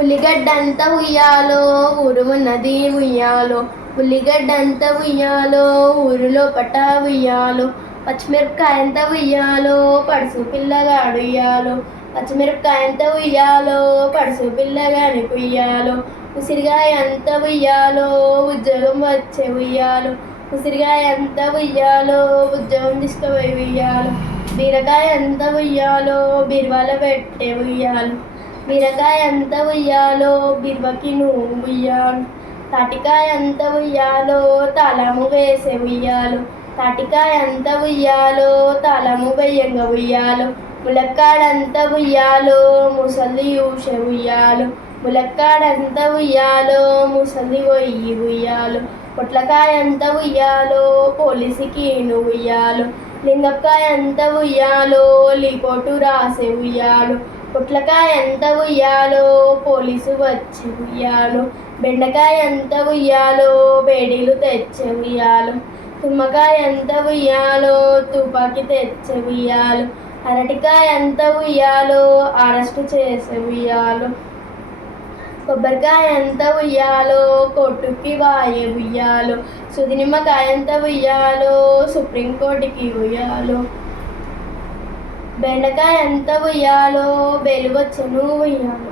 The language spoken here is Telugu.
ఉల్లిగడ్డంత ఉయ్యాలో ఊరు ఉన్నది ఉయ్యాలో ఉల్లిగడ్డంత ఉయ్యాలో ఊరిలో పట ఉయ్యాలో పచ్చిమిరపకాయంత ఉయ్యాలో పడుసు పిల్లగాడు ఉయ్యాలో. పచ్చిమిరపకాయంత ఉయ్యాలో పడుసు పిల్లగాని ఉయ్యాలో ఉసిరిగాయ ఎంత ఉయ్యాలో ఉద్యోగం వచ్చే ఉయ్యాలో. ఉసిరిగాయ ఎంత ఉయ్యాలో ఉద్యోగం తీసుకుపోయి ఉయ్యాలో. బీరకాయ ఎంత ఉయ్యాలో బీరువాలో పెట్టే ఉయ్యాలో. మిరకాయ ఎంత ఉయ్యాలో. బిర్వకి నువ్వు ఉయ్యాలు తాటికాయ ఎంత ఉయ్యాలో తాళము వేసే ఉయ్యాలు తాటికాయ ఎంత ఉయ్యాలో తాళము వెయ్యంగ ఉయ్యాలు ములక్కాడంత ఉయ్యాలో ముసలి ఊసే ఉయ్యాలు ములక్కాడంత ఉయ్యాలో ముసలి ఒయ్యి ఉయ్యాలు పొట్లకాయ ఎంత ఉయ్యాలో పోలీసుకి ఉయ్యాలు లింగక్కాయ ఎంత ఉయ్యాలో లిపోటు రాసే ఉయ్యాలు పొట్లకాయ ఎంత ఉయ్యాలో పోలీసు వచ్చి ఉయ్యాలు బెండకాయ ఎంత ఉయ్యాలో బేడీలు తెచ్చే ఉయ్యాలు తుమ్మకాయ ఎంత ఉయ్యాలో తుపాకి తెచ్చి ఉయ్యాలు అరటికాయ ఎంత ఉయ్యాలో అరెస్ట్ చేసి ఉయ్యాలు కొబ్బరికాయ ఎంత ఉయ్యాలో కొట్టుకి వాయే ఉయ్యాలో సుదినిమ్మకాయ ఎంత ఉయ్యాలో సుప్రీంకోర్టుకి ఉయ్యాలు బెండకాయ ఎంత ఉయ్యాలో వెలువచ్చను వేయాలి